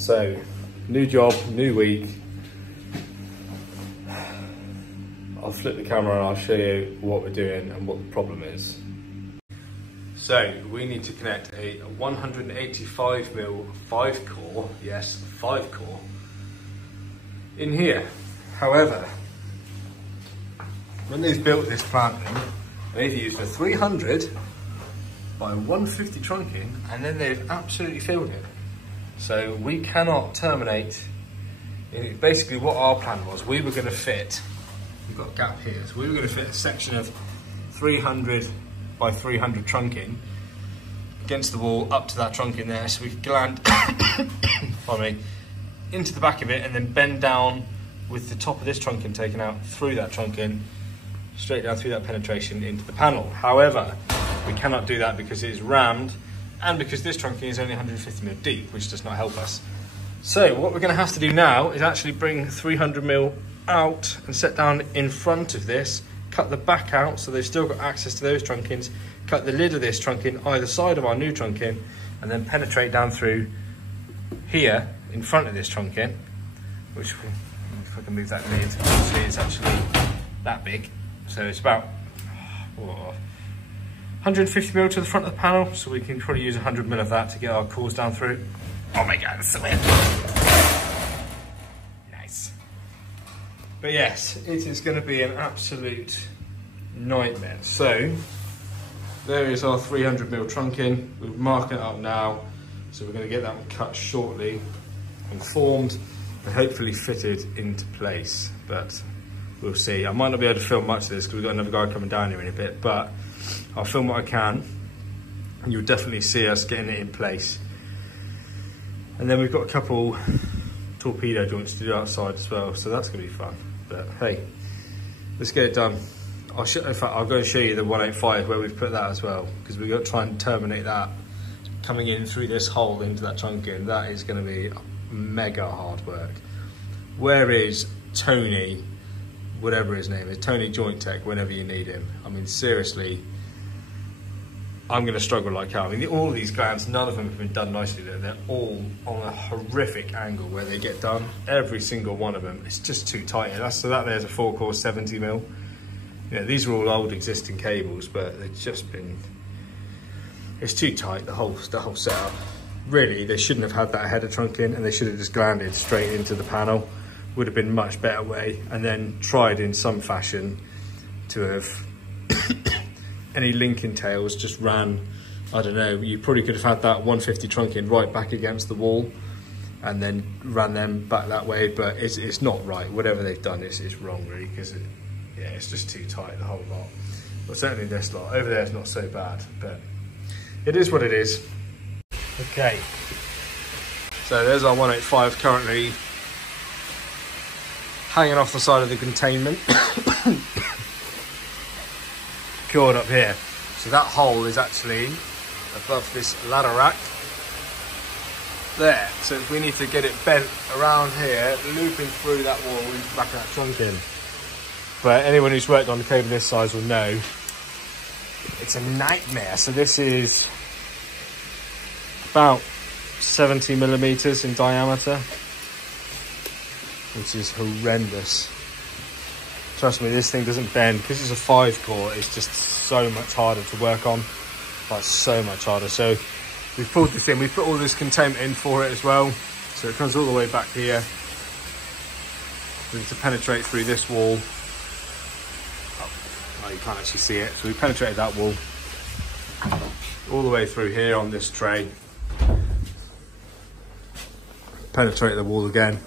So, new job, new week. I'll flip the camera and I'll show you what we're doing and what the problem is. So, we need to connect a 185mm 5-core, yes, 5-core, in here. However, when they've built this plant in, they've used a 300 by 150 trunking, and then they've absolutely filled it. So we cannot terminate. Basically what our plan was, we were going to fit, we've got a gap here, so we were going to fit a section of 300 by 300 trunking against the wall up to that trunking there, so we could gland pardon me, into the back of it and then bend down with the top of this trunking taken out through that trunking, straight down through that penetration into the panel. However, we cannot do that because it is rammed and because this trunking is only 150mm deep, which does not help us. So what we're going to have to do now is actually bring 300mm out and set down in front of this, cut the back out so they've still got access to those trunkings, cut the lid of this trunking either side of our new trunking, and then penetrate down through here in front of this trunking, which, if I can move that lid, see it's actually that big. So it's about 150mm to the front of the panel, so we can probably use 100mm of that to get our cores down through. Oh my god, it's so weird. Nice. But yes, it is going to be an absolute nightmare. So there is our 300mm trunking. We'll mark it up now, so we're going to get that one cut shortly and formed and hopefully fitted into place. But we'll see. I might not be able to film much of this because we've got another guy coming down here in a bit, but I'll film what I can and you'll definitely see us getting it in place. And then we've got a couple torpedo joints to do outside as well, so that's going to be fun. But hey, let's get it done. In fact, I'll go and show you the 185 where we've put that as well, because we've got to try and terminate that coming in through this hole into that trunking. That is going to be mega hard work. Where is Tony, whatever his name is, Tony Joint Tech, whenever you need him? I mean, seriously, I'm going to struggle like hell. I mean, all of these glands, none of them have been done nicely. They're all on a horrific angle where they get done. Every single one of them, it's just too tight. So that there's a 4-core 70mm. You know, these are all old existing cables, but they've just been, it's too tight, the whole setup. Really, they shouldn't have had that header trunking, and they should have just glanded straight into the panel. Would have been a much better way, and then tried in some fashion to have any linking tails just ran, I don't know, you probably could have had that 150 trunking right back against the wall and then ran them back that way, but it's not right. Whatever they've done is wrong really, because yeah, it's just too tight, the whole lot. Well, certainly this lot. Over there is not so bad, but it is what it is. Okay, so there's our 185 currently hanging off the side of the containment. Secured up here. So that hole is actually above this ladder rack there. So if we need to get it bent around here, looping through that wall into the back of that trunking. But anyone who's worked on the cable this size will know it's a nightmare. So this is about 70mm in diameter, which is horrendous. Trust me, this thing doesn't bend. Because it's a 5-core, it's just so much harder to work on. Like, so much harder. So we've pulled this in. We've put all this containment in for it as well. So it comes all the way back here. We need to penetrate through this wall. Oh, you can't actually see it. So we penetrated that wall all the way through here on this tray. Penetrate the wall again.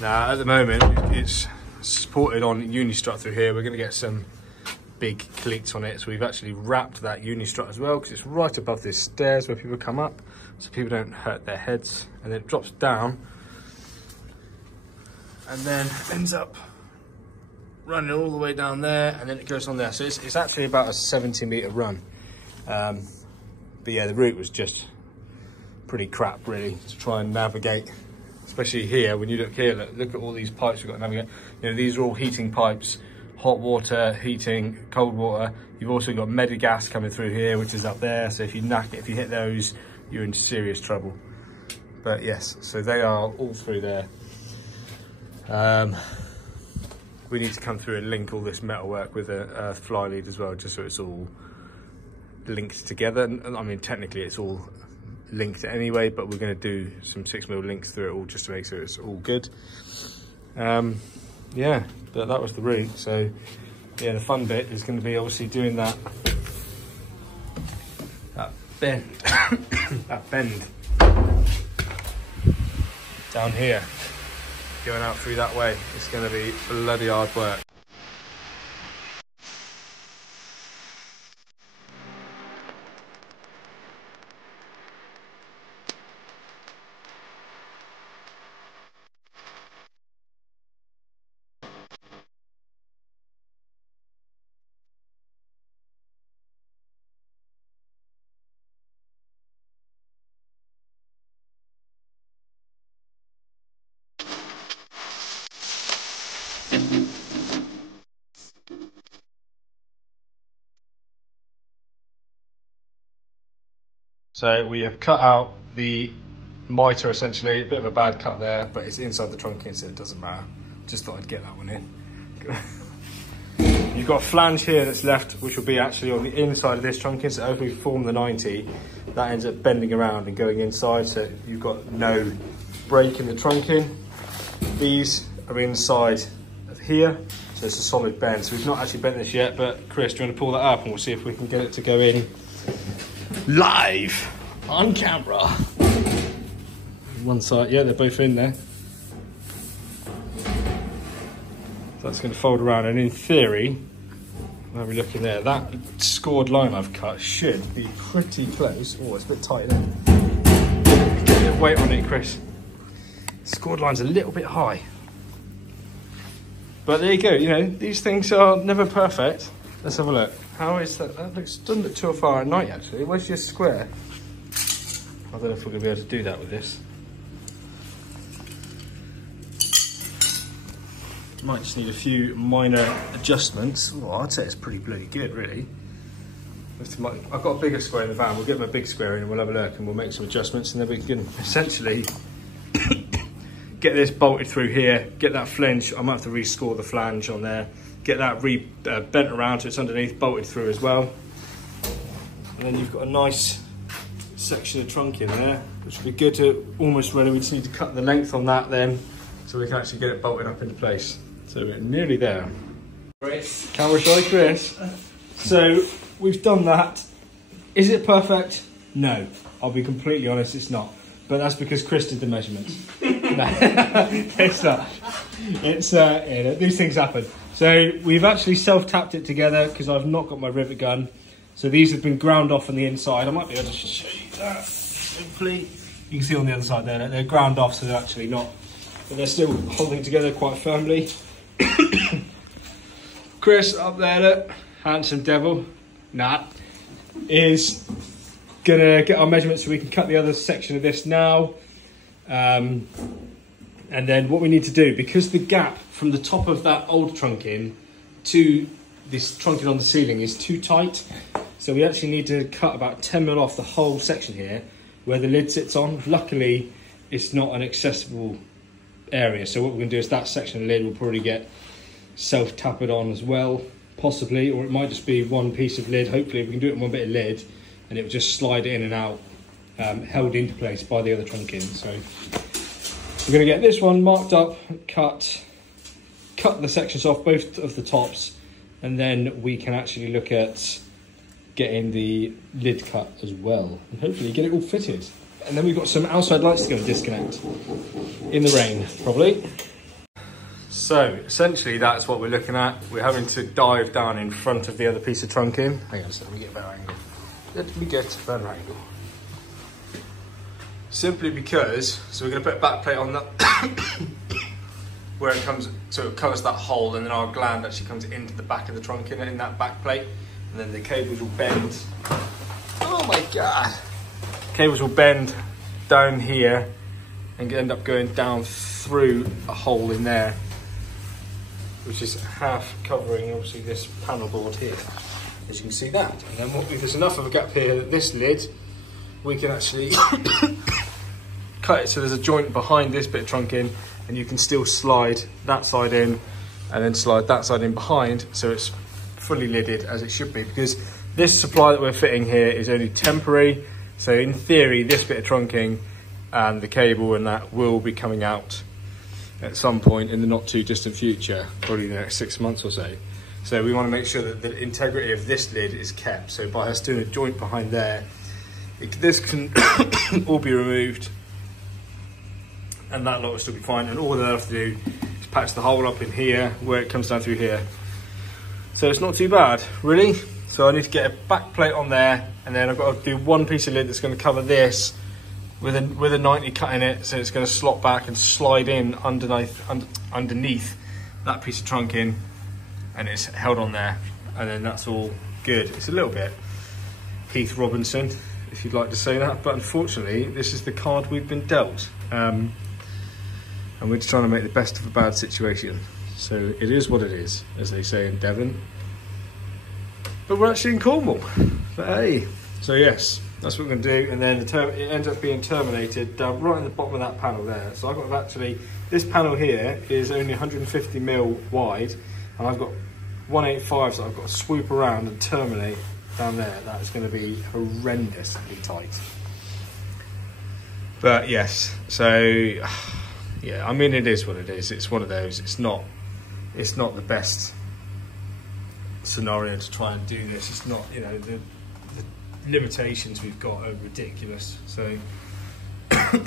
Now, at the moment, it's supported on uni-strut through here. We're going to get some big cleats on it. So we've actually wrapped that uni-strut as well, because it's right above this stairs where people come up, so people don't hurt their heads. And then it drops down and then ends up running all the way down there, and then it goes on there. So it's actually about a 70-meter run. But yeah, the route was just pretty crap, really, to try and navigate. Especially here, when you look here, look at all these pipes we've got to navigate. You know, these are all heating pipes, hot water, heating, cold water. You've also got Medigas coming through here, which is up there. So if you hit those, you're in serious trouble. But yes, so they are all through there. We need to come through and link all this metalwork with a fly lead as well, just so it's all linked together. I mean, technically it's all linked anyway, but we're going to do some 6mm links through it all just to make sure it's all good. Yeah, but that was the route. So yeah, the fun bit is going to be obviously doing that bend, that bend down here, going out through that way. It's going to be bloody hard work. So we have cut out the mitre essentially, a bit of a bad cut there, but it's inside the trunking, so it doesn't matter. Just thought I'd get that one in. You've got a flange here that's left, which will be actually on the inside of this trunking, so as we form the 90, that ends up bending around and going inside, so you've got no break in the trunking. These are inside of here, so it's a solid bend. So we've not actually bent this yet, but Chris, do you want to pull that up and we'll see if we can get it to go in live on camera. One side, yeah, they're both in there. So that's going to fold around, and in theory, where are we looking there? That scored line I've cut should be pretty close. Oh, it's a bit tight there. Get a bit of weight on it, Chris. Scored line's a little bit high. But there you go, you know, these things are never perfect. Let's have a look. How is that? That doesn't look too far at night, actually. Where's your square? I don't know if we're going to be able to do that with this. Might just need a few minor adjustments. Oh, I'd say it's pretty bloody good, really. I've got a bigger square in the van. We'll get my big square in and we'll have a look and we'll make some adjustments, and then we can essentially get this bolted through here, get that flange. I might have to rescore the flange on there. Get that bent around so it's underneath, bolted through as well. And then you've got a nice section of trunk in there, which would be good to almost ready. We just need to cut the length on that then, so we can actually get it bolted up into place. So we're nearly there. Great. Camera shy, Chris. So we've done that. Is it perfect? No. I'll be completely honest, it's not. But that's because Chris did the measurements. No, it's not. It's, yeah, these things happen. So we've actually self-tapped it together because I've not got my rivet gun. So these have been ground off on the inside. I might be able to show you that. Hopefully, you can see on the other side there, they're ground off, so they're actually not, but they're still holding together quite firmly. Chris up there, look, handsome devil, is gonna get our measurements so we can cut the other section of this now. And then what we need to do, because the gap from the top of that old trunking to this trunking on the ceiling is too tight, so we actually need to cut about 10mm off the whole section here where the lid sits on. Luckily, it's not an accessible area, so what we're going to do is that section of lid will probably get self-tapped on as well, possibly, or it might just be one piece of lid. Hopefully we can do it in one bit of lid and it will just slide in and out, held into place by the other trunking. So we're going to get this one marked up, cut the sections off, both of the tops, and then we can actually look at getting the lid cut as well, and hopefully get it all fitted. And then we've got some outside lights to go and disconnect in the rain, probably. So essentially that's what we're looking at. We're having to dive down in front of the other piece of trunking. Hang on, so let me get a better angle. Let me get a better angle. Simply because, so we're going to put a back plate on that where it comes, so it covers that hole, and then our gland actually comes into the back of the trunking in that back plate, and then the cables will bend. Oh my god! Cables will bend down here and end up going down through a hole in there, which is half covering obviously this panel board here, as you can see that. And then if there's enough of a gap here that this lid, we can actually cut it so there's a joint behind this bit of trunking, and you can still slide that side in and then slide that side in behind, so it's fully lidded as it should be, because this supply that we're fitting here is only temporary. So in theory, this bit of trunking and the cable and that will be coming out at some point in the not too distant future, probably the next 6 months or so. So we want to make sure that the integrity of this lid is kept. So by us doing a joint behind there, this can all be removed and that lot will still be fine. And all that I have to do is patch the hole up in here where it comes down through here. So it's not too bad, really. So I need to get a back plate on there, and then I've got to do one piece of lid that's going to cover this with a 90 cut in it, so it's going to slot back and slide in underneath that piece of trunking, and it's held on there, and then that's all good. It's a little bit Heath Robinson, if you'd like to say that, but unfortunately this is the card we've been dealt, and we're just trying to make the best of a bad situation. So it is what it is, as they say in Devon. But we're actually in Cornwall. But hey, so yes, that's what we're going to do. And then it ends up being terminated down right in the bottom of that panel there. So I've got actually, this panel here is only 150 mil wide, and I've got 185, so I've got to swoop around and terminate down there. That is going to be horrendously tight. But yes, so yeah, I mean, it is what it is. It's one of those. It's not the best scenario to try and do this. It's not, you know, the limitations we've got are ridiculous. So oh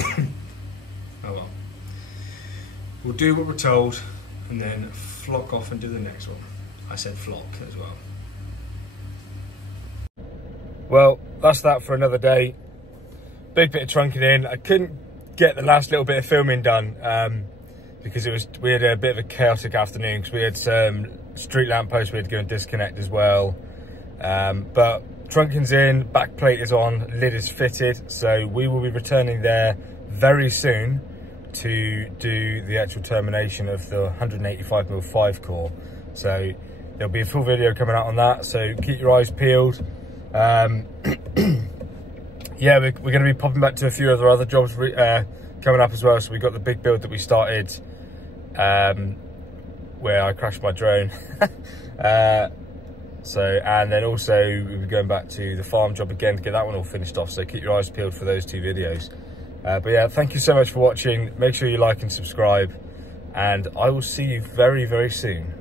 well, we'll do what we're told and then flock off and do the next one. I said flock as well. Well, that's that for another day. Big bit of trunking in. I couldn't get the last little bit of filming done because we had a bit of a chaotic afternoon, because we had some street lamp posts we had to go and disconnect as well. But trunking's in, back plate is on, lid is fitted, so we will be returning there very soon to do the actual termination of the 185mm 5 core. So there'll be a full video coming out on that, so keep your eyes peeled. Yeah, we're going to be popping back to a few other jobs coming up as well. So we got the big build that we started where I crashed my drone. And then also we'll be going back to the farm job again to get that one all finished off. So keep your eyes peeled for those 2 videos. But yeah, thank you so much for watching. Make sure you like and subscribe, and I will see you very, very soon.